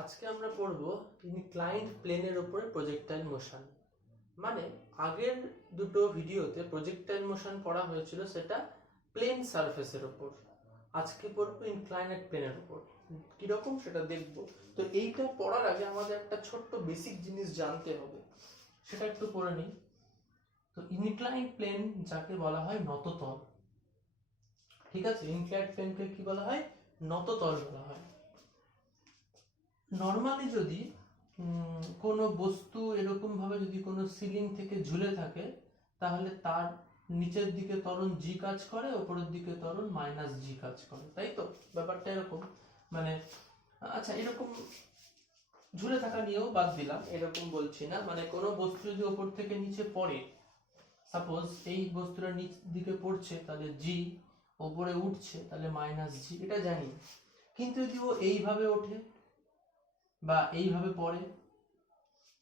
আজকে আমরা পড়ব ইনক্লাইন্ড প্লেনের উপরে প্রজেক্টাইল মোশন। মানে আগের দুটো ভিডিওতে প্রজেক্টাইল মোশন পড়া হয়েছিল, সেটা প্লেন সারফেসের উপর। আজকে পড়বো ইনক্লাইন্ড প্লেনের উপর, কিরকম সেটা দেখব। তো এইটা পড়ার আগে আমাদের একটা ছোট্ট বেসিক জিনিস জানতে হবে, সেটা একটু পড়ে নিই। তো ইনক্লাইন্ড প্লেন যাকে বলা হয় নততল, ঠিক আছে? ইনক্লাইন্ড প্লেনকে কি বলা হয়? নততল বলা হয়। নর্মালি যদি কোনো বস্তু এরকম ভাবে যদি কোনো সিলিং থেকে ঝুলে থাকে, তাহলে তার নিচের দিকে ত্বরণ জি কাজ করে, উপরের দিকে ত্বরণ মাইনাস জি কাজ করে, তাই তো? ব্যাপারটা এরকম। মানে আচ্ছা, এরকম ঝুলে থাকা নিয়েও বাদ দিলাম, এরকম বলছি না। মানে কোনো বস্তু যদি উপর থেকে নিচে পড়ে, সাপোজ এই বস্তুটা নিচ দিকে পড়ছে, তাহলে জি, উপরে উঠছে তাহলে মাইনাস জি, এটা জানি। কিন্তু যদি ও এইভাবে ওঠে বা এইভাবে পড়ে,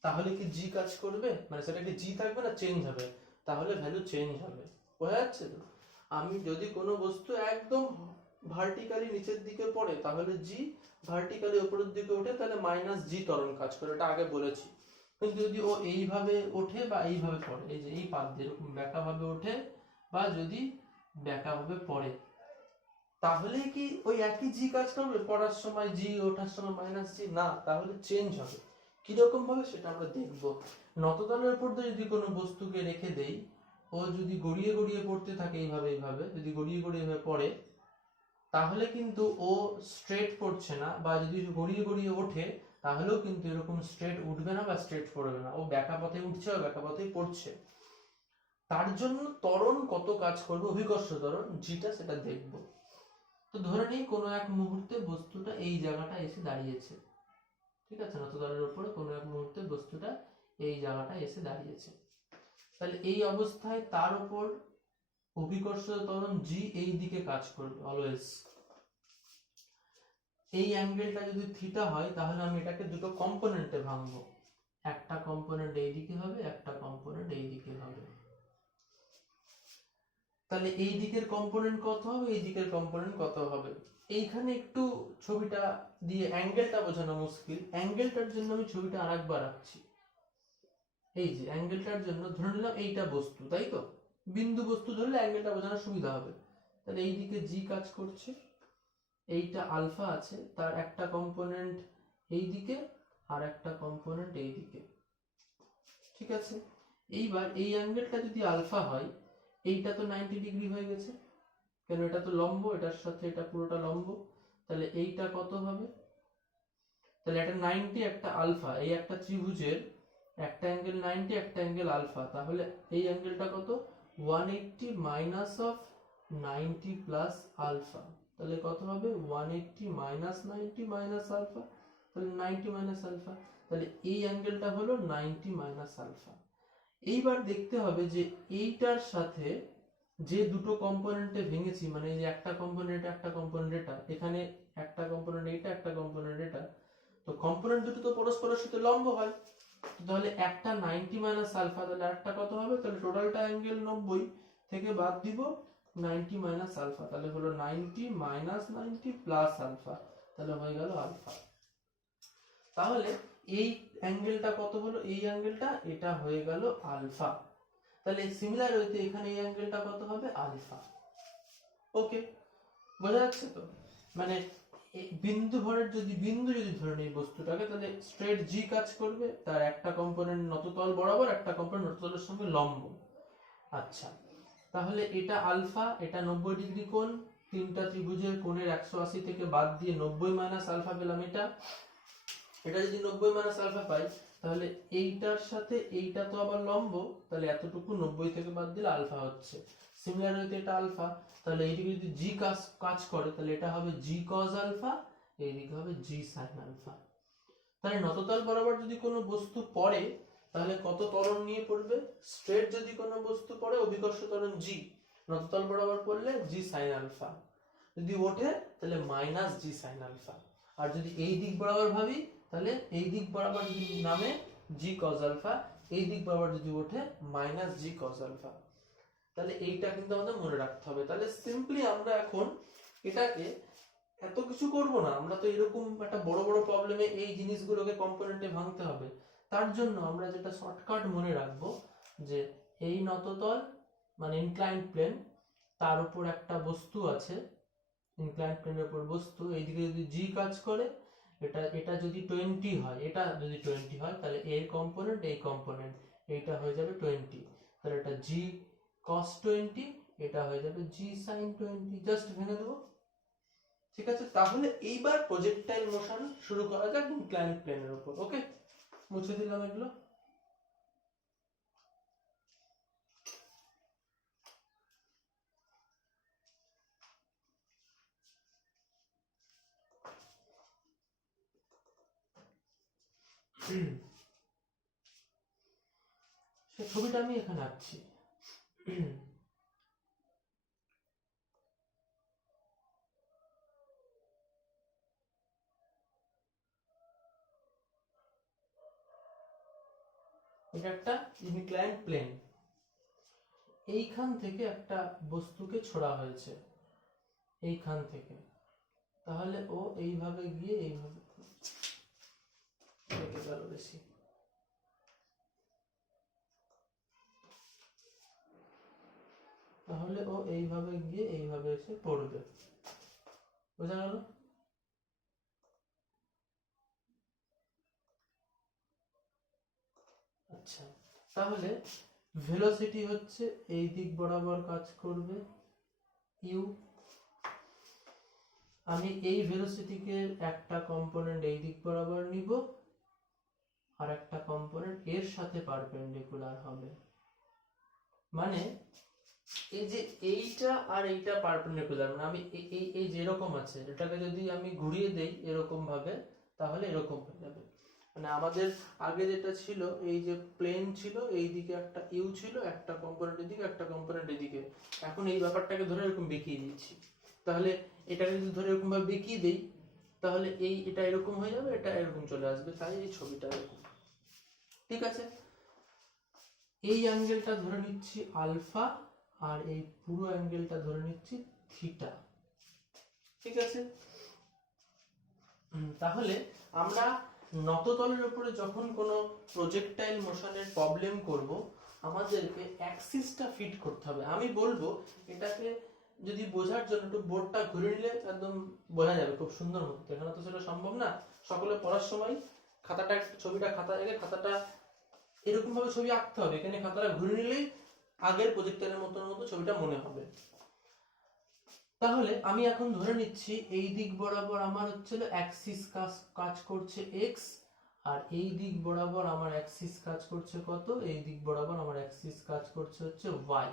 তাহলে কি জি কাজ করবে? মানে সেটা কি জি থাকবে না চেঞ্জ হবে? তাহলে ভ্যালু চেঞ্জ হবে। বোঝা যাচ্ছে তো? আমি যদি কোনো বস্তু একদম ভার্টিক্যালি নিচের দিকে পড়ে, তাহলে জি, ভার্টিক্যালি উপরের দিকে ওঠে তাহলে মাইনাস জি ত্বরণ কাজ করে, এটা আগে বলেছি। কিন্তু যদি ও এইভাবে ওঠে বা এইভাবে পড়ে, এই যে এই পাত দিয়ে এরকম ব্যাকা ভাবে ওঠে বা যদি ব্যাকা ভাবে পড়ে, তাহলে কি ওই একই জি কাজ করবে? পড়ার সময় জি, ওঠার সময় মাইনাস জি? না, তাহলে চেঞ্জ হবে। কিরকম ভাবে সেটা আমরা দেখব। নততলের উপর দিয়ে যদি কোনো বস্তুকে রেখে দেই, ও যদি গড়িয়ে গড়িয়ে পড়তে থাকে এইভাবে এইভাবে, যদি গড়িয়ে গড়িয়ে পড়ে, তাহলে কিন্তু ও স্ট্রেট পড়ছে না। বা যদি গড়িয়ে গড়িয়ে ওঠে, তাহলেও কিন্তু এরকম স্ট্রেট উঠবে না বা স্ট্রেট পড়বে না, ও ব্যাকা পথে উঠছে ও ব্যাকা পথেই পড়ছে। তার জন্য ত্বরণ কত কাজ করবে, অভিকর্ষ ত্বরণ যেটা, সেটা দেখব। তো ধরে নিই কোনো এক মুহূর্তে বস্তুটা এই জায়গাটা এসে দাঁড়িয়েছে, ঠিক আছে? নততলের উপরে কোনো এক মুহূর্তে বস্তুটা এই জায়গাটা এসে দাঁড়িয়েছে, তাহলে এই অবস্থায় তার উপর অভিকর্ষ ত্বরণ জি এই দিকে কাজ করবে অলওয়েজ। এই অ্যাঙ্গেলটা যদি থিটা হয়, তাহলে আমি এটাকে দুটো কম্পোনেন্টে ভাঙবো। একটা কম্পোনেন্ট এই দিকে হবে, একটা কম্পোনেন্ট এই দিকে হবে। তাহলে এই দিকের কম্পোনেন্ট কত হবে, এই দিকের কম্পোনেন্ট কত হবে? এইখানে একটু ছবিটা দিয়ে অ্যাঙ্গেলটা বোঝানো মুশকিল। অ্যাঙ্গেলটার জন্য আমি ছবিটা আরেকবার আঁকছি। এই যে অ্যাঙ্গেলটার জন্য ধরে নিলাম এইটা বস্তু, তাই তো? বিন্দু বস্তু ধরলে অ্যাঙ্গেলটা বোঝানো সুবিধা হবে। তাহলে এই দিকে জি কাজ করছে, এইটা আলফা আছে, তার একটা কম্পোনেন্ট এই দিকে আর একটা কম্পোনেন্ট এই দিকে, ঠিক আছে? এইবার এই অ্যাঙ্গেলটা যদি আলফা হয়, এইটা তো 90 ডিগ্রি হয়ে গেছে, কেন? এটা তো লম্ব, এটার সাথে এটা পুরোটা লম্ব। তাহলে এইটা কত হবে? তাহলে একটা 90 একটা আলফা, এই একটা ত্রিভুজের একটা অ্যাঙ্গেল 90, একটা অ্যাঙ্গেল আলফা, তাহলে এই অ্যাঙ্গেলটা কত? 180 মাইনাস অফ 90 প্লাস আলফা। তাহলে কত হবে? 180 মাইনাস 90 মাইনাস আলফা, তাহলে 90 মাইনাস আলফা। তাহলে এই অ্যাঙ্গেলটা হলো 90 মাইনাস আলফা। এইবার দেখতে হবে যে এইটার সাথে যে দুটো কম্পোনেন্টে ভেঙেছি, মানে এই যে একটা কম্পোনেন্ট একটা কম্পোনেন্ট এটা, এখানে একটা কম্পোনেন্ট এইটা একটা কম্পোনেন্ট এটা, তো কম্পোনেন্ট দুটো তো পরস্পরের সাথে লম্ব হয়। তাহলে একটা 90 মাইনাস আলফা, তাহলে একটা কত হবে? তাহলে টোটালটা অ্যাঙ্গেল 90 থেকে বাদ দিব 90 মাইনাস আলফা, তাহলে হলো 90 মাইনাস 90 প্লাস আলফা, তাহলে হয়ে গেল আলফা। তাহলে এই অ্যাঙ্গেলটা কত হলো? এই অ্যাঙ্গেলটা এটা হয়ে গেল আলফা। তাহলে সিমিলার ওয়েতে এখানে এই অ্যাঙ্গেলটা কত হবে? আলফা। ওকে, বোঝা যাচ্ছে তো? মানে বিন্দু ভরের বিন্দু যদি ধরে নেই বস্তুটাকে, তাহলে স্ট্রেট জি কাজ করবে, তার একটা কম্পোনেন্ট নততল বরাবর, একটা কম্পোনেন্ট নততলের সঙ্গে লম্ব। আচ্ছা, তাহলে এটা আলফা, এটা 90 ডিগ্রি কোণ, তিনটা ত্রিভুজের কোণের 180 থেকে বাদ দিয়ে 90 মাইনাস আলফা পেলাম। এটা যদি 90 মাইনাস আলফা পাই, তাহলে এইটার সাথে এইটা তো আবার লম্ব, তাহলে এতটুকু 90 থেকে বাদ দিলে আলফা হচ্ছে। সিমিলার হইতে এটা আলফা, তাহলে এইদিকে যদি জি কাজ করে, তাহলে এটা হবে জি কজ আলফা, এইদিকে হবে জি সাইন আলফা। তাহলে নততল বরাবর যদি কোনো বস্তু পড়ে, তাহলে কত ত্বরণ নিয়ে পড়বে? স্ট্রেট যদি কোনো বস্তু পড়ে, অভিকর্ষ ত্বরণ জি, নততল বরাবর পড়লে জি সাইন আলফা, যদি ওঠে তাহলে মাইনাস জি সাইন আলফা। আর যদি এই দিক বরাবর ভাবি, তাহলে এই দিক বরাবর যদি নামে জি কজ আলফা, এই দিক বরাবর যদি ওঠে মাইনাস জি কজ আলফা। তাহলে এইটা কিন্তু আমাদের মনে রাখতে হবে। তাহলে সিম্পলি আমরা এখন এটাকে এত কিছু করব না, আমরা তো এরকম একটা বড় বড় প্রবলেমে এই জিনিসগুলোকে কম্পোনেন্টে ভাঙতে হবে। তার জন্য আমরা যেটা শর্টকাট মনে রাখবো যে এই নততল মানে ইনক্লাইন্ড প্লেন, তার উপর একটা বস্তু আছে, ইনক্লাইন্ড প্লেনের উপর বস্তু, এইদিকে যদি জি কাজ করে, এটা এটা যদি 20 হয়, এটা যদি 20 হয় তাহলে এর কম্পোনেন্ট এই কম্পোনেন্ট এইটা হয়ে যাবে 20, তাহলে এটা জি cos 20, এটা হয়ে যাবে জি sin 20, জাস্ট ভেঙে দেবো। ঠিক আছে, তাহলে এইবার প্রজেক্টাইল মোশন শুরু করা যাক ইনক্লাইন্ড প্লেনের উপর। ওকে, মুছে দিলাম এগুলো। সে ছবিটা আমি এখানে আঁকছি। এটা একটা ইনক্লাইন্ড প্লেন, এইখান থেকে একটা বস্তুকে ছোড়া হয়েছে, এইখান থেকে, তাহলে ও এইভাবে গিয়ে এইভাবে দেখে গেল বেশি, তাহলে ও এইভাবে গিয়ে এইভাবে এসে পড়বে। বোঝা গেল? আচ্ছা, তাহলে ভেলোসিটি হচ্ছে এই দিক বরাবর কাজ করবে ইউ। আমি এই ভেলোসিটিকে একটা কম্পোনেন্ট এই দিক বরাবর নিব, আর একটা কম্পোনেন্ট এর সাথে পারপেন্ডিকুলার হবে। মানে এই যে এইটা আর এইটা পারপেন্ডিকুলার, মানে আমি এই এই যেরকম আছে এটাকে যদি আমি ঘুরিয়ে দেই এরকম ভাবে, তাহলে এরকম হয়ে যাবে। মানে আমাদের আগে যেটা ছিল, এই যে প্লেন ছিল, এই দিকে একটা ইউ ছিল, একটা কম্পোনেন্ট এদিকে একটা কম্পোনেন্ট এদিকে, এখন এই ব্যাপারটাকে ধরে এরকম বেঁকিয়ে দিচ্ছি। তাহলে এটাকে যদি ধরে এরকম ভাবে বেঁকিয়ে দেই, তাহলে এই এটা এরকম হয়ে যাবে, এটা এরকম চলে আসবে, তাই এই ছবিটা এরকম। ঠিক আছে, এই অ্যাঙ্গেলটা ধরে নিচ্ছি আলফা, আর এই পুরো অ্যাঙ্গেলটা ধরে নিচ্ছি থিটা। ঠিক আছে, তাহলে আমরা নততলের উপরে যখন কোনো প্রজেক্টাইল মোশনের প্রবলেম করব, আমাদেরকে অ্যাক্সিসটা ফিট করতে হবে। আমি বলবো এটাকে যদি বোঝার জন্য একটু বোর্ডটা ঘুরে নিলে একদম বোঝা যাবে খুব সুন্দর মতো। এখানে তো সেটা সম্ভব না, সকলে পড়ার সময় খাতাটা ছবিটা খাতা রেখে খাতাটা এরকম ভাবে ছবি আঁকতে হবে, এখানে খাতাটা ঘুরে নিলেই আগের প্রজেক্টরের মতো ছবিটা মনে হবে। তাহলে আমি এখন ধরে নিচ্ছি এই দিক বরাবর আমার হচ্ছে অ্যাক্সিস কাজ করছে x, আর এই দিক বরাবর আমার অ্যাক্সিস কাজ করছে কত, এই দিক বরাবর আমার অ্যাক্সিস কাজ করছে হচ্ছে y।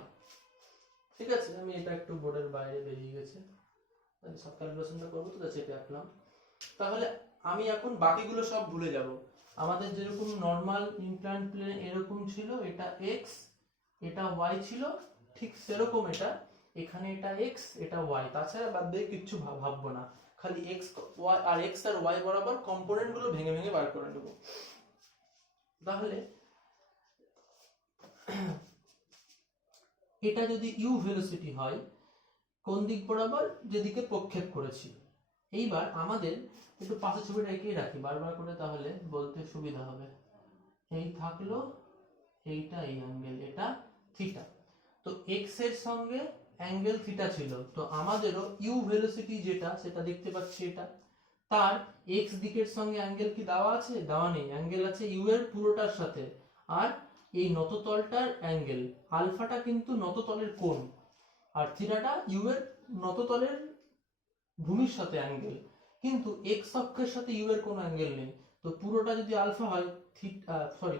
ঠিক আছে, আমি এটা একটু বোর্ডের বাইরে বেরিয়ে গেছে, সব ক্যালকুলেশনটা করবো তো চেপে রাখলাম। তাহলে আমি এখন বাকিগুলো সব ভুলে যাব। আমাদের যেরকম নর্মাল ইনক্লাইন্ড প্লেন এরকম ছিল, এটা x এটা y ছিল, ঠিক সেরকম এটা এখানে এটা x এটা y, তাছাড়া বাদ দিয়ে কিচ্ছু ভাববো না, খালি x y আর x আর y বরাবর কম্পোনেন্ট গুলো ভেঙে ভেঙে বার করে নেব। তাহলে এটা যদি u ভেলোসিটি হয়, কোন দিক বরাবর, যেদিকে প্রক্ষেপ করেছি। এইবার আমাদের একটু পাশে ছবিটা এঁকে রাখি বারবার করে, তাহলে বলতে সুবিধা হবে। এই থাকলো, এইটা এই অ্যাঙ্গেল, এটা থিটা। তো x এর সঙ্গে অ্যাঙ্গেল থিটা ছিল, তো আমাদেরও u ভেলোসিটি যেটা সেটা দেখতে পাচ্ছি, এটা তার x দিকের সঙ্গে অ্যাঙ্গেল কি দেওয়া আছে? দেওয়া নেই, অ্যাঙ্গেল আছে u এর পুরোটার সাথে, আর এই নততলটার অ্যাঙ্গেল আলফাটা কিন্তু নততলের কোণ, আর থিটাটা u এর নততলের ভূমির সাথে অ্যাঙ্গেল, কিন্তু x অক্ষের সাথে u এর কোনো অ্যাঙ্গেল নেই। তো পুরোটা যদি আলফা হয়,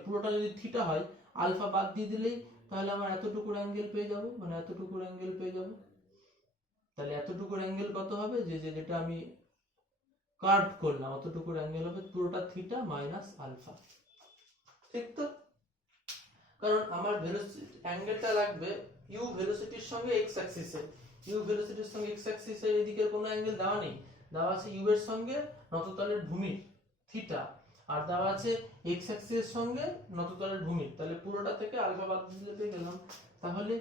পুরোটা যদি থিটা হয়, আলফা বাদ দিয়ে দিলেই তাহলে আমার এতটুকুর অ্যাঙ্গেল পেয়ে যাব, মানে এতটুকুর অ্যাঙ্গেল পেয়ে যাব। তাহলে এতটুকুর অ্যাঙ্গেল কত হবে, যেটা আমি কার্ভ করলাম অতটুকুর অ্যাঙ্গেল হবে পুরোটা থিটা মাইনাস আলফা। ঠিক তো? কারণ আমার ভেলোসিটি অ্যাঙ্গেলটা লাগবে u ভেলোসিটির সঙ্গে x অ্যাক্সিসে, u ভেলোসিটির সঙ্গে x অ্যাক্সিসের এদিকের কোনো অ্যাঙ্গেল দেওয়া নেই, দেওয়া আছে u এর সঙ্গে নততলের ভূমির থিটা, আর দেওয়া আছে x অ্যাক্সিসের সঙ্গে নততলের ভূমির, তাহলে পুরোটা থেকে আলফা বাদ দিলে পেয়ে গেলাম। তাহলে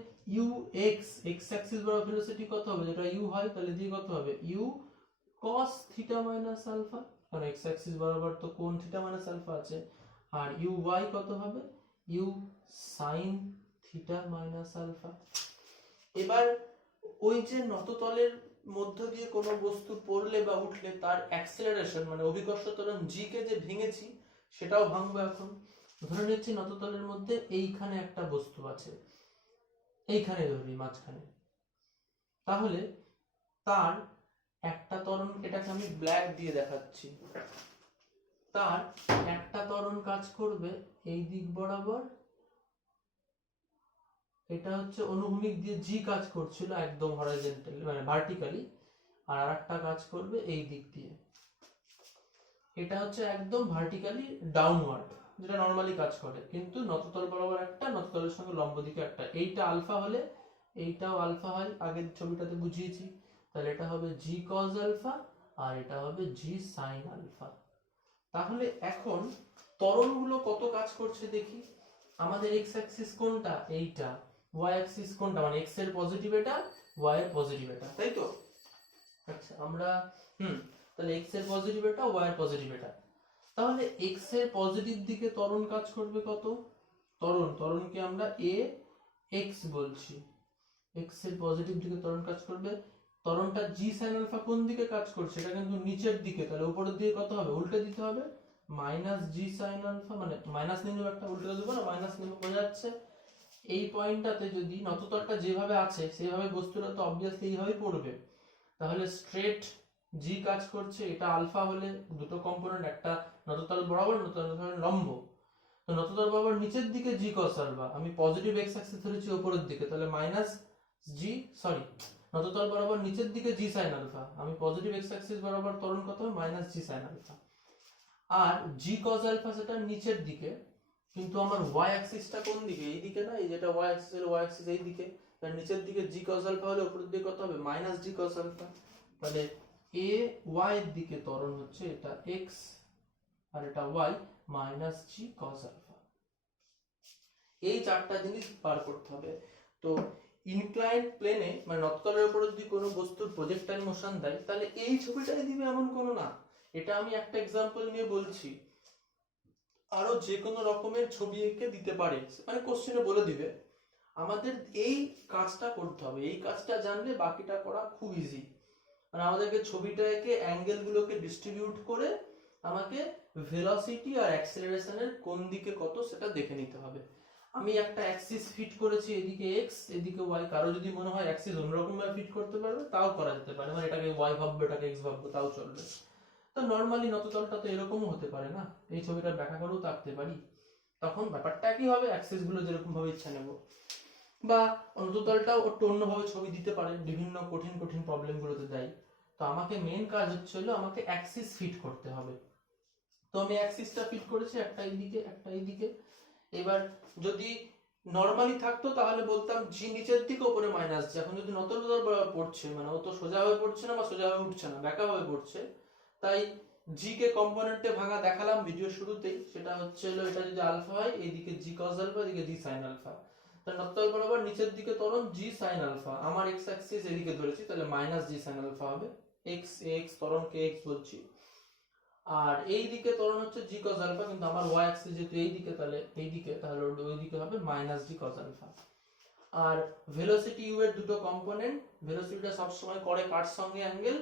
u x অ্যাক্সিস বরাবর ভেলোসিটি কত হবে, যেটা u হয় তাহলে দিয়ে কত হবে u cos theta minus alpha, কারণ এক্স অ্যাক্সিস বরাবর তো কোণ থিটা মাইনাস আলফা আছে। আর ইউ ওয়াই কত হবে, u sine theta minus alpha. এবার ওই যে নততলের মধ্য দিয়ে কোনো বস্তু পড়লে বা উঠলে তার অ্যাক্সেলারেশন মানে অভিকর্ষ ত্বরণ জি কে যে ভেঙেছি সেটাও ভাঙবো এখন। ধরে নিচ্ছি নততলের মধ্যে এইখানে একটা বস্তু আছে, এইখানে ধরি মাঝখানে, তাহলে তার একটা ত্বরণ, এটাকে আমি ব্ল্যাক দিয়ে দেখাচ্ছি, তার একটা ত্বরণ কাজ করবে এই দিক বরাবর, এটা হচ্ছে অনুভূমিক দিয়ে জি কাজ করছিল একদম হরাইজন্টালি মানে ভার্টিক্যালি, আর আরেকটা কাজ করবে এই দিক দিয়ে, এটা হচ্ছে একদম ভার্টিক্যালি ডাউনওয়ার্ড যেটা নরমালি কাজ করে, কিন্তু নততল বরাবর একটা, নততলের সঙ্গে লম্ব দিকে একটা। এইটা আলফা হলে এইটাও আলফা হয়, আগের ছবিটাতে বুঝিয়েছি। তাহলে এটা হবে জি কজ আলফা আর এটা হবে জি সাইন আলফা। তাহলে এখন ত্বরণগুলো কত কাজ করছে দেখি। আমাদের এক্স অ্যাক্সিস কোনটা, এইটা। ওয়াই অ্যাক্সিস কোনটা, মানে এক্স এর পজিটিভ এটা, ওয়াই এর পজিটিভ এটা, তাই তো? আচ্ছা আমরা তাহলে এক্স এর পজিটিভ এটা, ওয়াই এর পজিটিভ এটা। তাহলে এক্স এর পজিটিভ দিকে ত্বরণ কাজ করবে কত, ত্বরণকে আমরা এ এক্স বলছি, এক্স এর পজিটিভ দিকে ত্বরণ কাজ করবে। ত্বরণটা জি সাইন আলফা কোন দিকে কাজ করছে, এটা কিন্তু নিচের দিকে, তাহলে উপরের দিকে কত হবে, উল্টে দিতে হবে, মাইনাস জি সাইন আলফা, মানে মাইনাস নিয়ে নেবো, একটা উল্টে দেবো না, মাইনাস নেবো, বোঝা যাচ্ছে? এই পয়েন্টটাতে যদি নততলটা যেভাবে আছে সেভাবে বস্তুটা তো অবভিয়াসলি এইভাবেই পড়বে, তাহলে স্ট্রেট জি কাজ করছে, এটা আলফা হলে দুটো কম্পোনেন্ট, একটা নততল বরাবর, নততল লম্ব, তো নততল বরাবর নিচের দিকে জি কস আলফা, আমি পজিটিভ এক্স অ্যাক্সিস ধরেছি উপরের দিকে, তাহলে মাইনাস জি সরি নততল বরাবর নিচের দিকে জি সাইন আলফা, আমি পজিটিভ এক্স অ্যাক্সিস বরাবর ত্বরণ কত হবে, মাইনাস জি সাইন আলফা। আর জি কস আলফা সেটা নিচের দিকে, কিন্তু আমার ওয়াই অ্যাক্সিসটা কোন দিকে, এই দিকে না, এই যেটা ওয়াই অ্যাক্সিস, এর ওয়াই অ্যাক্সিস এই দিকে, তার নিচের দিকে জি কস আলফা হলে উপরের দিকে কত হবে, মাইনাস জি কস আলফা। তাহলে এ ওয়াই এর দিকে ত্বরণ হচ্ছে এটা এক্স আর এটা Y, minus g cos alpha. এই চারটা জিনিস বার করতে হবে। তো ইনক্লাইন্ড প্লেনে মানে নততলের উপরে যদি কোনো বস্তুর প্রজেক্টাইল মোশন দেয় তাহলে এই ছবিটাই দিবে এমন কোনো না, এটা আমি একটা এক্সাম্পল নিয়ে বলছি, আরো যে কোনো রকমের ছবি এঁকে দিতে পারে, মানে কোশ্চেনে বলে দিবে। আমাদের এই কাজটা করতে হবে, এই কাজটা জানলে বাকিটা করা খুব ইজি। মানে আমাদেরকে ছবিটা এঁকে অ্যাঙ্গেল গুলোকে ডিস্ট্রিবিউট করে আমাকে ভেলোসিটি আর অ্যাক্সেলারেশনের কোন দিকে কত সেটা দেখে নিতে হবে। আমি একটা অ্যাক্সিস ফিট করেছি, এদিকে এক্স এদিকে ওয়াই, কারো যদি মনে হয় অ্যাক্সিস অন্যরকম ভাবে ফিট করতে পারবে তাও করা যেতে পারে, মানে এটাকে ওয়াই ভাববে এটাকে এক্স ভাববে তাও চলবে। তো নর্মালি নততলটা তো এরকমও হতে পারে না, এই ছবিটা ব্যাখ্যা করেও থাকতে পারি, তখন ব্যাপারটা কি হবে, অ্যাক্সিস গুলো যেরকম ভাবে ইচ্ছা নেব, বা নততলটাও একটু অন্যভাবে ছবি দিতে পারে, বিভিন্ন কঠিন কঠিন প্রবলেম গুলোতে দেয়। তো আমাকে মেন কাজ হচ্ছে হলো আমাকে অ্যাক্সিস ফিট করতে হবে। তো আমি অ্যাক্সিসটা ফিট করেছি, একটা এইদিকে একটা এইদিকে। এবার যদি নরমালি থাকতো তাহলে বলতাম জি নিচের দিকে উপরে মাইনাস জি, এখন যদি নততল বরাবর পড়ছে মানে ও তো সোজা হয়ে পড়ছে না বা সোজা হয়ে উঠছে না, বেঁকা হয়ে পড়ছে, তাই জি কে কম্পোনেন্টে ভাঙা দেখালাম ভিডিও শুরুতেই, সেটা হচ্ছে হলো এটা যদি আলফা হয় এইদিকে জি কস আলফা, এদিকে জি সাইন আলফা, তাহলে নততল বরাবর নিচের দিকে ত্বরণ জি সাইন আলফা, আমার এক্স অ্যাক্সিস এদিকে ধরেছি তাহলে মাইনাস জি সাইন আলফা হবে, এক্স এক্স ত্বরণকে এক্স বলছি, আর এই দিকে ত্বরণ হচ্ছে জি cos আলফা, কিন্তু আমার y অ্যাক্সিস যেহেতু এই দিকে তাহলে এই দিকে, তাহলে ওই দিকে হবে মাইনাস জি cos আলফা। আর ভেলোসিটি u এর দুটো কম্পোনেন্ট, ভেলোসিটিটা সব সময় করে কার সঙ্গে, অ্যাঙ্গেল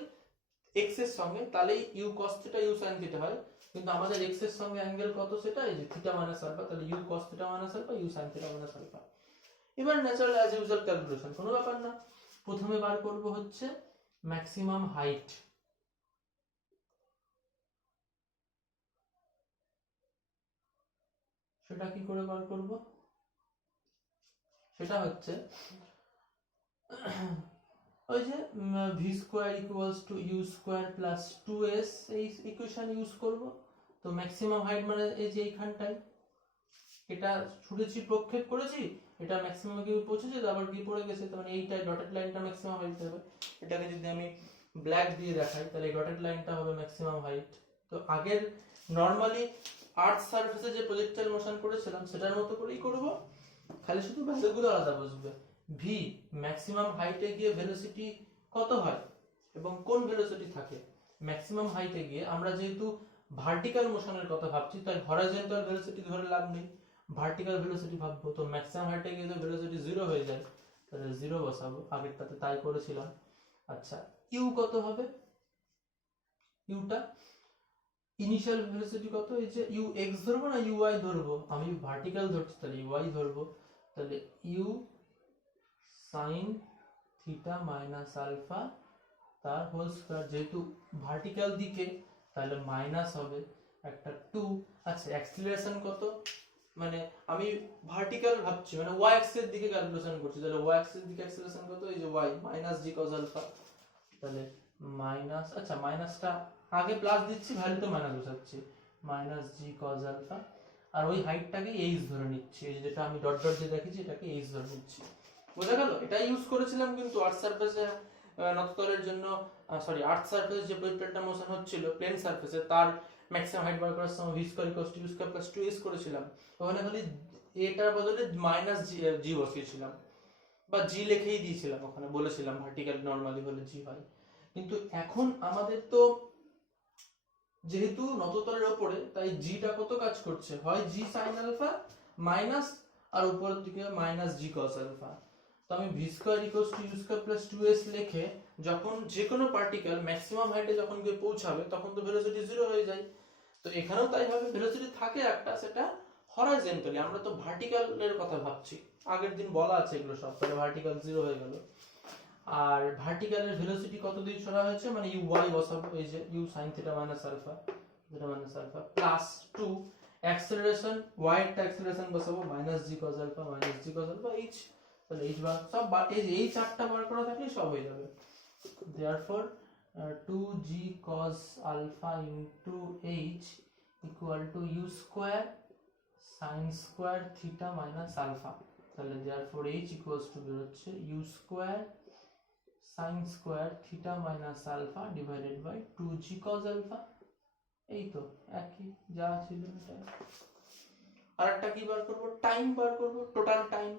x এর সঙ্গে, তাহলে u cos theta u sin theta হয়, কিন্তু আমাদের x এর সঙ্গে অ্যাঙ্গেল কত সেটা এই যে থিটা মাইনাস আলফা, তাহলে u cos theta minus alpha, u sin theta minus alpha. এবার ন্যাচারাল অ্যাজ ইউজুয়াল ক্যালকুলেশন, কোনো ব্যাপার না। প্রথমে বার করব হচ্ছে ম্যাক্সিমাম হাইট, সেটা কি করে বার করব, সেটা হচ্ছে ওই যে v square equals to u square plus 2s, এই ইকুয়েশন ইউজ করব। তো ম্যাক্সিমাম হাইট মানে এই যে এইখানটায় এটা ছুটেছি প্রক্ষেপ করেছি, এটা ম্যাক্সিমাম কি পৌঁছেছে, আবার কি পড়ে গেছে, তো মানে এইটাই ডটেড লাইনটা ম্যাক্সিমাম হাইট হবে। এটাকে যদি আমি ব্ল্যাক দিয়ে দেখাই তাহলে এই ডটেড লাইনটা হবে ম্যাক্সিমাম হাইট। তো আগের নরমালি আর্থ সারফেসে যে প্রজেক্টাইল মোশন করেছিলাম সেটার মতো করেই করব, খালি শুধু ভ্যালুগুলো আলাদা বসবে। ভি ম্যাক্সিমাম হাইটে গিয়ে ভেলোসিটি কত হয় এবং কোন ভেলোসিটি থাকে, ম্যাক্সিমাম হাইটে গিয়ে আমরা যেহেতু ভার্টিক্যাল মোশনের কথা ভাবছি, তাই হরাইজন্টাল ভেলোসিটি ধরে লাভ নেই, ভার্টিক্যাল ভেলোসিটি ভাববো। তো ম্যাক্সিমাম হাইটে গিয়ে যদি ভেলোসিটি 0 হয়ে যায়, তাহলে 0 বসাবো, আগেরটাতে তাই করেছিলাম। আচ্ছা, ইউ কত হবে? ইউটা ইনিশিয়াল ভেলোসিটি কত? এই যে ইউ এক্স ধরবো না ইউ ওয়াই ধরবো? আমি ভার্টিক্যাল ধরছি, তাহলে ইউ ওয়াই ধরবো। তাহলে u sine theta minus alpha তার হোল স্কয়ার, যেহেতু ভার্টিক্যাল দিকে তাহলে মাইনাস হবে একটা 2। আচ্ছা, অ্যাক্সিলারেশন কত? মানে আমি ভার্টিক্যাল ভাবছি, মানে ওয়াই অ্যাক্সিস এর দিকে ক্যালকুলেশন করছি, তাহলে ওয়াই অ্যাক্সিস এর দিকে অ্যাক্সিলারেশন কত? এই যে Y minus g cos alpha. তাহলে মাইনাস, আচ্ছা মাইনাসটা আগে প্লাস দিচ্ছি, ভ্যালুতে মাইনাস বসাচ্ছি, মাইনাস জি কজ আলফা। আর ওই হাইটটাকে এইচ ধরে নিচ্ছি, এই যেটা আমি ডট ডট দিয়ে দেখিয়েছি এটাকে এইচ ধরে নিচ্ছি। বোঝা গেল? এটা ইউজ করেছিলাম কিন্তু আর্থ সারফেসে নততলের জন্য, সরি আর্থ সারফেস যে প্লেনটা মোশন হচ্ছিল প্লেন সারফেসে, তার ম্যাক্সিমাম হাইট বার করার সময় v square equals to u square plus 2s করেছিলাম। ওখানে খালি এটার বদলে মাইনাস জি বসিয়েছিলাম, বা জি লিখেই দিয়েছিলাম, ওখানে বলেছিলাম ভার্টিক্যাল নরমালি হলে জি হয়। কিন্তু এখন আমাদের তো যেহেতু নততলের উপরে, তাই জিটা কত কাজ করছে? হয় জি সাইন আলফা মাইনাস আর উপরের দিকে মাইনাস জি কস আলফা। তো আমি v square equals to u square plus 2s লিখে যখন যে কোনো পার্টিকেল ম্যাক্সিমাম হাইটে যখন গিয়ে পৌঁছাবে তখন তো ভেলোসিটি 0 হয়ে যায়। তো এখানেও তাই হবে, ভেলোসিটি থাকে একটা, সেটা হরাইজন্টালি, আমরা তো ভার্টিক্যালের কথা ভাবছি, আগের দিন বলা আছে এগুলো সব, তাহলে ভার্টিক্যাল 0 হয়ে গেল। আর ভার্টিক্যালের ভেলোসিটি কত দিয়ে ছড়া হয়েছে, মানে ইউ ওয়াই বসাবো, এই যে u sine theta minus alpha, theta minus alpha plus 2 acceleration, y এর অ্যাক্সেলারেশন বসাবো minus g cos alpha, minus g cos alpha h. তাহলে এইচ বার সব, এই চারটা বার করা থাকলে সব হয়ে যাবে। Therefore 2g cos alpha into h equal to u square sin square theta minus alpha। তাহলে therefore h equals to বেরোচ্ছে u square sin square theta minus alpha divided by 2g cos alpha। এই তো একই যা ছিল এটা। আরেকটা কি বার করব? টাইম বার করব, টোটাল টাইম।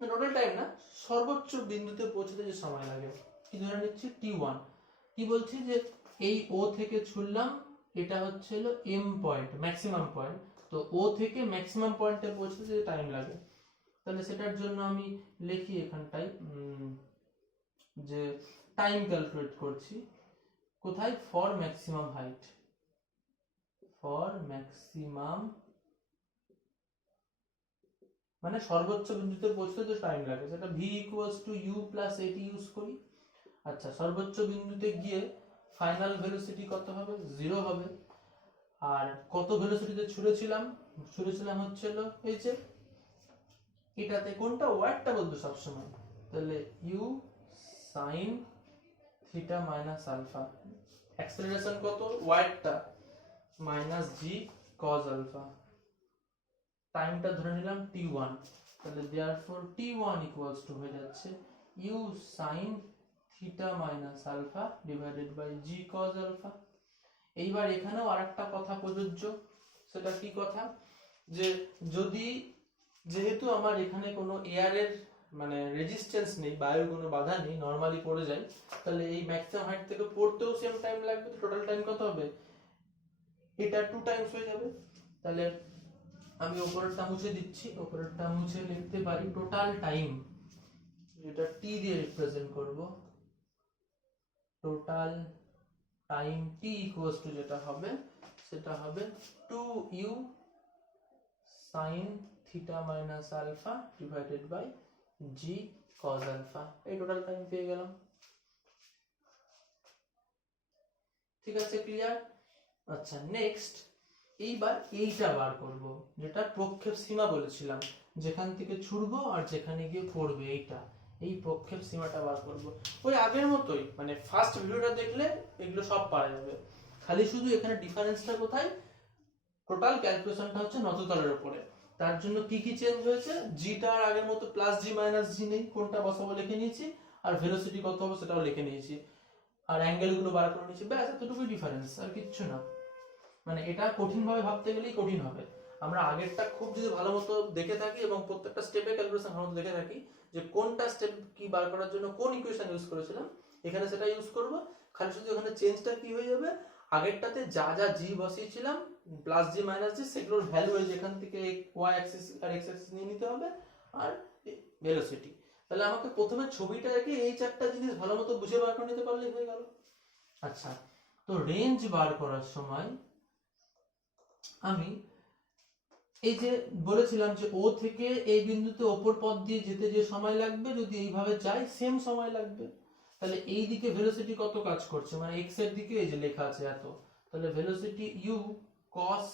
টোটাল টাইম না, সর্বোচ্চ বিন্দুতে পৌঁছতে যে সময় লাগে। কি ধরে নিচ্ছি? t1। কি বলছি যে এই ও থেকে ছুড়লাম, এটা হচ্ছে হলো এম পয়েন্ট, ম্যাক্সিমাম পয়েন্ট। তো ও থেকে ম্যাক্সিমাম পয়েন্টে পৌঁছতে যে টাইম লাগে, তাহলে সেটার জন্য আমি লিখি এখানটাই যে টাইম ক্যালকুলেট করছি কোথায়? For maximum height, for maximum মানে সর্বোচ্চ বিন্দুতে পৌঁছতে যে টাইম লাগে, সেটা v equals to u plus at use করি। আচ্ছা, সর্বোচ্চ বিন্দুতে গিয়ে ফাইনাল ভেলোসিটি কত হবে? 0 হবে। আর কত ভেলোসিটিতে ছুড়েছিলাম হচ্ছিল এই যে এটাতে, কোনটা? ওয়াইডটা বলতো সবসময়, তাহলে u sin theta minus alpha. Acceleration কত? ওয়াইডটা মাইনাস জি cos আলফা। টাইমটা ধরে নিলাম t1, তাহলে therefore t1 ইকুয়ালস টু হয়ে যাচ্ছে u sin theta minus alpha divided by g cos alpha. এইবার এখানেও আরেকটা কথা প্রযোজ্য, সেটা কি কথা? যে যদি, যেহেতু আমার এখানে কোনো এয়ারের মানে রেজিস্ট্যান্স নেই, বায়ুর কোনো বাধা নেই, নরমালি পড়ে যায়, তাহলে এই ম্যাক্সিমাম হাইট থেকে পড়তেও সেম টাইম লাগবে। টোটাল টাইম কত হবে? এটা 2 টাইমস হয়ে যাবে। তাহলে আমি উপরেরটা মুছে দিচ্ছি, উপরেরটা মুছে লিখতে পারি টোটাল টাইম, যেটা t দিয়ে রিপ্রেজেন্ট করব। Total time t equals to যেটা হবে, সেটা হবে 2u sin theta minus alpha divided by g cos alpha. এই টোটাল টাইম পেয়ে গেলাম। ঠিক আছে, ক্লিয়ার? আচ্ছা, নেক্সট এইবার এইটা বার করব, যেটা প্রক্ষেপ সীমা বলেছিলাম, যেখান থেকে ছুড়বো আর যেখানে গিয়ে পড়বে, এইটা, এই প্রক্ষেপ সীমাটা বার করব। ওই আগের মতোই, মানে ফার্স্ট ভিডিওটা দেখলে এগুলো সব পারা যাবে, খালি শুধু এখানে ডিফারেন্সটা কোথায়? টোটাল ক্যালকুলেশনটা হচ্ছে নততলের উপরে। তার জন্য কি কি চেঞ্জ হয়েছে? জিটা আর আগের মতো প্লাস জি মাইনাস জি নেই, কোনটা বসাবো লিখে নিয়েছি, আর ভেলোসিটি কত হবে সেটাও লিখে নিয়েছি, আর অ্যাঙ্গেল গুলো বার করে নিয়েছি, ব্যাস এতটুকুই ডিফারেন্স, আর কিচ্ছু না। মানে এটা কঠিন ভাবে ভাবতে গেলেই কঠিন হবে। আমরা আগেরটা খুব যদি ভালো মতো দেখে থাকি এবং প্রত্যেকটা স্টেপে ক্যালকুলেশন ভালো মতো দেখে থাকি, যে কোনটা স্টেপ কি বার করার জন্য কোন ইকুয়েশন ইউজ করেছিলাম, এখানে সেটা ইউজ করব, খালি শুধু এখানে চেঞ্জটা কি হয়ে যাবে, আগেরটাতে যা যা জি বসিয়েছিলাম প্লাস জি মাইনাস জি সেগুলোর ভ্যালু যেখান থেকে ওয়াই অ্যাক্সিস আর এক্স অ্যাক্সিস নিয়ে নিতে হবে আর ভেলোসিটি। তাহলে আমাকে প্রথমে ছবিটা রেখে এই চারটা জিনিস ভালো মতো বুঝে বার করে নিতে পারলেই হয়ে গেল। আচ্ছা, তো রেঞ্জ বার করার সময় আমি এই যে বলেছিলাম যে ও থেকে এই বিন্দুতে ওপর পথ দিয়ে যেতে যে সময় লাগবে যদি এইভাবে যাই সেম সময় লাগবে। তাহলে এই দিকে ভেলোসিটি কত কাজ করছে, মানে এক্স এর দিকে এই যে লেখা আছে এত, তাহলে velocity u cos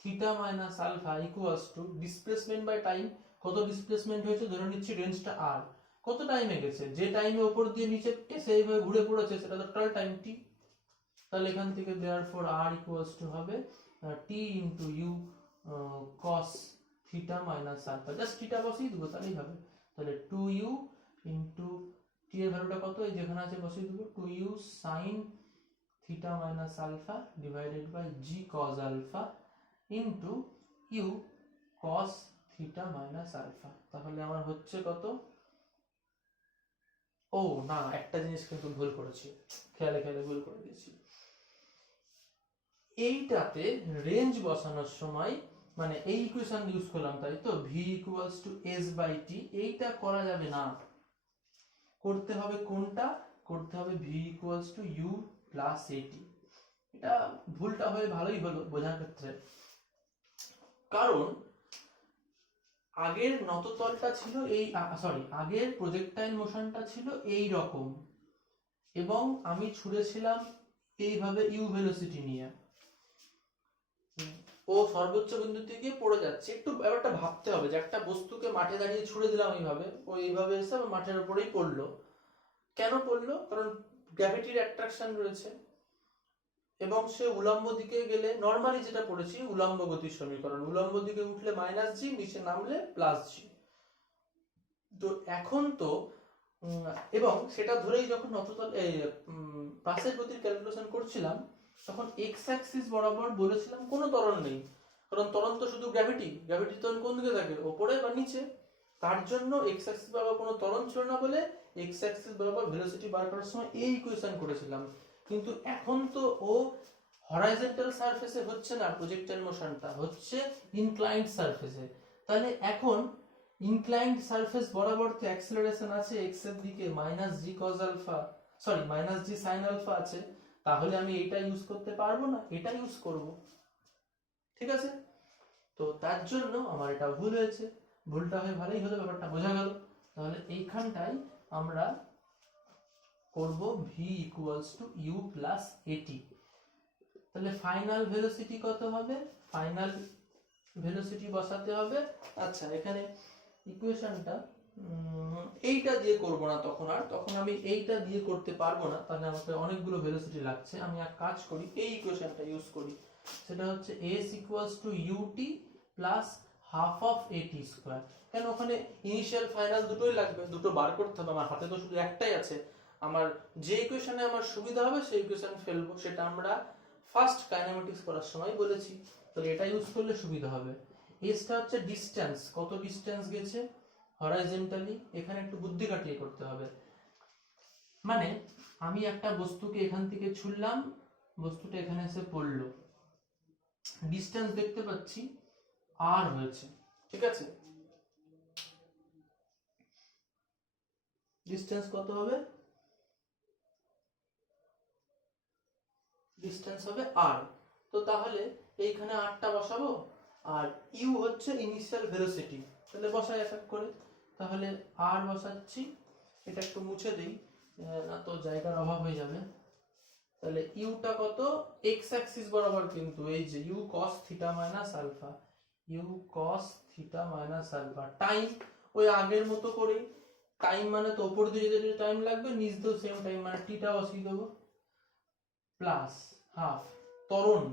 theta minus alpha equals to displacement by time. কত ডিসপ্লেসমেন্ট হয়েছে ধরে নিচ্ছি রেঞ্জটা আর, কত টাইমে গেছে, যে টাইমে ওপর দিয়ে নিচে এসে এইভাবে ঘুরে পড়েছে সেটা টোটাল টাইম টি। তাহলে এখান থেকে দেয়ারফর আর ইকুয়ালস টু হবে t into u cos theta minus alpha, just theta বসিয়ে দেবো তাহলেই হবে। তাহলে 2u ইনটু টি এর ভ্যালুটা কত, এই যেখানে আছে বসিয়ে দেবো 2u sin theta minus alpha divided by g cos alpha into u cos theta minus alpha. তাহলে আমার হচ্ছে কত, ও না একটা জিনিস কিন্তু ভুল করেছি, খেয়ালে খেয়ালে ভুল করে দিয়েছি। এইটাতে রেঞ্জ বসানোর সময় মানে এই ইকুয়েশন ইউজ করলাম তাই তো, v equals to s by t, এইটা করা যাবে না, করতে হবে কোনটা, করতে হবে v equals to u plus এটি। এটা ভুলটা হয়ে ভালোই হলো বোঝার ক্ষেত্রে, কারণ আগের নততলটা ছিল এই সরি আগের প্রজেক্টাইল মোশনটা ছিল এই রকম এবং আমি ছুড়েছিলাম এইভাবে ইউ ভেলোসিটি নিয়ে, ও সর্বোচ্চ বিন্দুতে গিয়ে পড়ে যাচ্ছে। একটু ব্যাপারটা ভাবতে হবে যে একটা বস্তুকে মাঠে দাঁড়িয়ে ছুড়ে দিলাম এইভাবে, ও এইভাবে এসে মাঠের উপরেই পড়লো, কেন পড়লো, কারণ গ্র্যাভিটির অ্যাট্রাকশন রয়েছে এবং সে উলম্ব দিকে গেলে নরমালি যেটা পড়েছি উলম্ব গতির সমীকরণ, উলম্ব দিকে উঠলে মাইনাস জি, নিচে নামলে প্লাস জি। তো এখন তো এবং সেটা ধরেই যখন নততল পাশের গতির ক্যালকুলেশন করছিলাম তখন এক্স অ্যাক্সিস বরাবর বলেছিলাম কোনো ত্বরণ নেই, কারণ ত্বরণ তো শুধু গ্র্যাভিটি, গ্র্যাভিটি ত্বরণ কোন দিকে থাকে, ওপরে বা নিচে, তার জন্য এক্স অ্যাক্সিস বরাবর কোনো ত্বরণ ছিল না বলে এক্স অ্যাক্সিস বরাবর ভেলোসিটি বার করার সময় এই ইকুয়েশন করেছিলাম। কিন্তু এখন তো ও হরাইজন্টাল সারফেসে হচ্ছে না, প্রজেক্টাইল মোশনটা হচ্ছে ইনক্লাইন্ড সারফেসে। তাহলে এখন ইনক্লাইন্ড সারফেস বরাবর তো অ্যাক্সিলারেশন আছে এক্স এর দিকে minus g cos alpha, sorry minus g sine alpha আছে, তাহলে আমি এটা ইউজ করতে পারবো না, এটা ইউজ করব, ঠিক আছে। তো তার জন্য আমার এটা ভুল হয়েছে, ভুলটা হয়ে ভালোই হলো, ব্যাপারটা বোঝা গেল। তাহলে এইখানটাই আমরা করব v equals to u plus এটি। তাহলে ফাইনাল ভেলোসিটি কত হবে, ফাইনাল ভেলোসিটি বসাতে হবে। আচ্ছা এখানে ইকুয়েশনটা এইটা দিয়ে করব না, তখন আমি এইটা দিয়ে করতে পারবো না, তাহলে আমাকে অনেকগুলো ভেলোসিটি লাগছে। আমি এক কাজ করি, এই ইকুয়েশনটা ইউজ করি, সেটা হচ্ছে s equals to ut plus half of at square. কেন ওখানে ইনিশিয়াল ফাইনাল দুটোই লাগবে, দুটো বার করতে হবে, আমার হাতে তো শুধু একটাই আছে। আমার যে ইকুয়েশনে আমার সুবিধা হবে সেই ইকুয়েশন ফেলবো, সেটা আমরা ফার্স্ট কাইনেমেটিক্স করার সময় বলেছি, তাহলে এটা ইউজ করলে সুবিধা হবে। এসটা হচ্ছে ডিসটেন্স, কত ডিসটেন্স গেছে হরাইজন্টালি, এখানে একটু বুদ্ধি খাটিয়ে করতে হবে। মানে আমি একটা বস্তুকে এখান থেকে ছুড়লাম, বস্তুটা এখানে এসে পড়লো, ডিসটেন্স দেখতে পাচ্ছি আর হয়েছে, ঠিক আছে। ডিসটেন্স কত হবে, ডিসটেন্স হবে আর। তো তাহলে এইখানে আরটা বসাবো, আর ইউ হচ্ছে ইনিশিয়াল ভেলোসিটি, তাহলে বসাই এক এক করে। তাহলে আর বসাচ্ছি, এটা একটু মুছে দেই না তো জায়গার অভাব হয়ে যাবে। তাহলে ইউটা কত, এক্স অ্যাক্সিস বরাবর কিন্তু এই যে u cos theta minus alpha, u cos theta minus alpha. Time ওই আগের মতো করেই, টাইম মানে তো উপর দিয়ে যেতে টাইম লাগবে, নিচ দিয়েও সেম টাইম, মানে টিটা বসিয়ে দেবো প্লাস হাফ ত্বরণ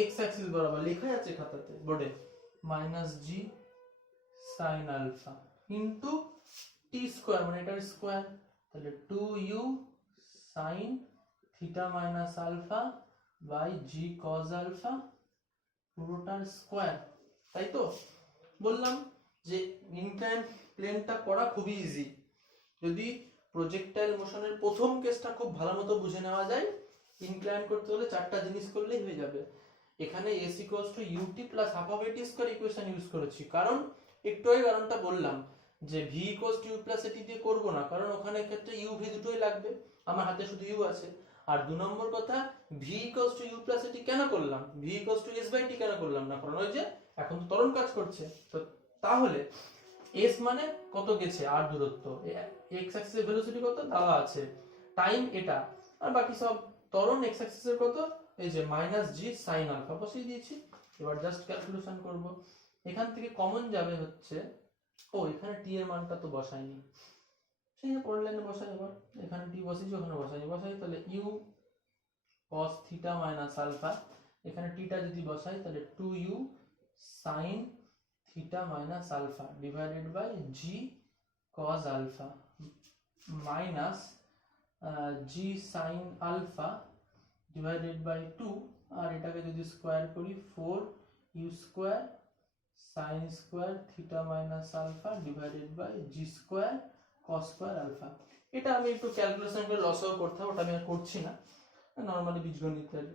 এক্স অ্যাক্সিস বরাবর লেখা আছে খাতাতে বোর্ডে minus g sine alpha into t square মানে এটার স্কয়ার, তাহলে 2u sine theta minus alpha by g cos alpha পুরোটার স্কয়ার। তাই তো বললাম যে ইনক্লাইন্ড প্লেনটা করা খুবই ইজি, যদি প্রজেক্টাইল মোশনের প্রথম কেসটা খুব ভালো মতো বুঝে নেওয়া যায়। ইনক্লাইন করতে হলে 4টা জিনিস করলেই হয়ে যাবে। এখানে s equals to ut plus half of এটি স্কয়ার ইকুয়েশন ইউজ করেছি, কারণ একটু আগে কারণটা বললাম যে v equals to u plus এটি দিয়ে করব না, কারণ ওখানে ক্ষেত্রে u v দুটোই লাগবে, আমার হাতে শুধু u আছে। আর 2 নম্বর কথা, v equals to u plus at কেন করলাম, v equals to s by t কেন করলাম না, কারণ ওই যে এখন তো ত্বরণ কাজ করছে। তো তাহলে s মানে কত গেছে r দূরত্ব, x অ্যাক্সিসের ভেলোসিটি কত দেওয়া আছে, টাইম এটা, আর বাকি সব ত্বরণ x অ্যাক্সিসের কত, এই যে -g sin আলফা বসিয়ে দিয়েছি। এবার জাস্ট ক্যালকুলেশন করব। এখান থেকে কমন যাবে হচ্ছে, ও এখানে t এর মানটা তো বসাইনি, সেই যে পরের লাইনে বসাই। এবার এখানে t বসিয়েছি, ওখানে বসাই, তাহলে u cos theta minus alpha, এখানে t টা যদি বসাই তাহলে 2u sin theta minus alpha divided by g cos alpha minus g sin alpha divided by 2, আর এটাকে যদি স্কয়ার করি 4u square sin square theta minus alpha divided by g square cos square alpha. এটা আমি একটু calculation করে লসও করতে হবে, ওটা আমি আর করছি না, নরমালি বীজগণিতের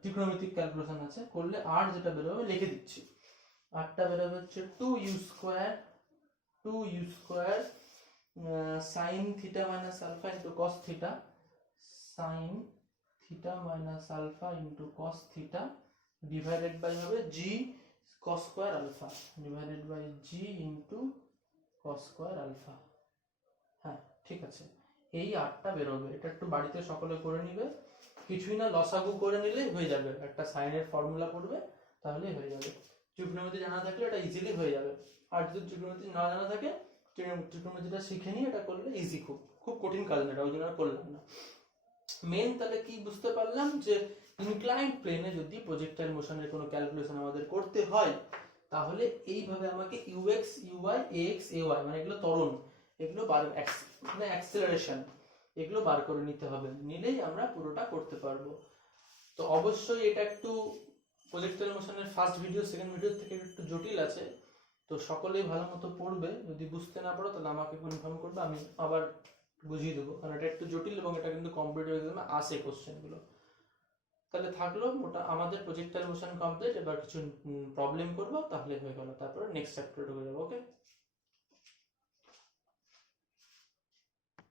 ত্রিকোণমিতিক ক্যালকুলেশন আছে, করলে r যেটা বের হবে লিখে দিচ্ছি। rটা বের হবে হচ্ছে 2u square sin theta minus alpha into cos theta, sin theta minus alpha into cos theta divided by হবে g cos square alpha divided by g into cos square alpha. হ্যাঁ ঠিক আছে, এই আটটা বেরোবে। এটা একটু বাড়িতে সকলে করে নিবে, কিছুই না লসাগু করে নিলেই হয়ে যাবে, একটা সাইনের ফর্মুলা পড়বে তাহলেই হয়ে যাবে। ত্রিকোণমিতি জানা থাকলে এটা ইজিলি হয়ে যাবে, আর যদি ত্রিকোণমিতি না জানা থাকে ত্রিকোণমিতিটা শিখে নিয়ে এটা করলে ইজি, খুব খুব কঠিন কাজ না, এটা ওই জন্য আর করলাম না। মেন তাহলে কি বুঝতে পারলাম, যে ইনক্লাইন্ড প্লেনে যদি প্রজেক্টাইল মোশনের কোনো ক্যালকুলেশন আমাদের করতে হয়, তাহলে এইভাবে আমাকে ux uy ax ay মানে এগুলো ত্বরণ, এগুলো মানে অ্যাক্সেলারেশন, এগুলো বার করে নিতে হবে, নিলেই আমরা পুরোটা করতে পারবো। তো অবশ্যই এটা একটু প্রজেক্টাইল মোশনের ফার্স্ট ভিডিও সেকেন্ড ভিডিও থেকে একটু জটিল আছে, তো সকলেই ভালো মতো পড়বে। যদি বুঝতে না পারো তাহলে আমাকে কনফার্ম করবে, আমি আবার বুঝিয়ে দেবো, কারণ এটা একটু জটিল এবং এটা কিন্তু কম্পিটিটিভ এক্সামে আসে কোশ্চেনগুলো। তাহলে থাকলো ওটা আমাদের প্রজেক্টাইল মোশন কমপ্লিট। এবার কিছু প্রবলেম করবো, তাহলে হয়ে গেল, তারপরে নেক্সট চ্যাপ্টারে ঢুকে যাবো। ওকে।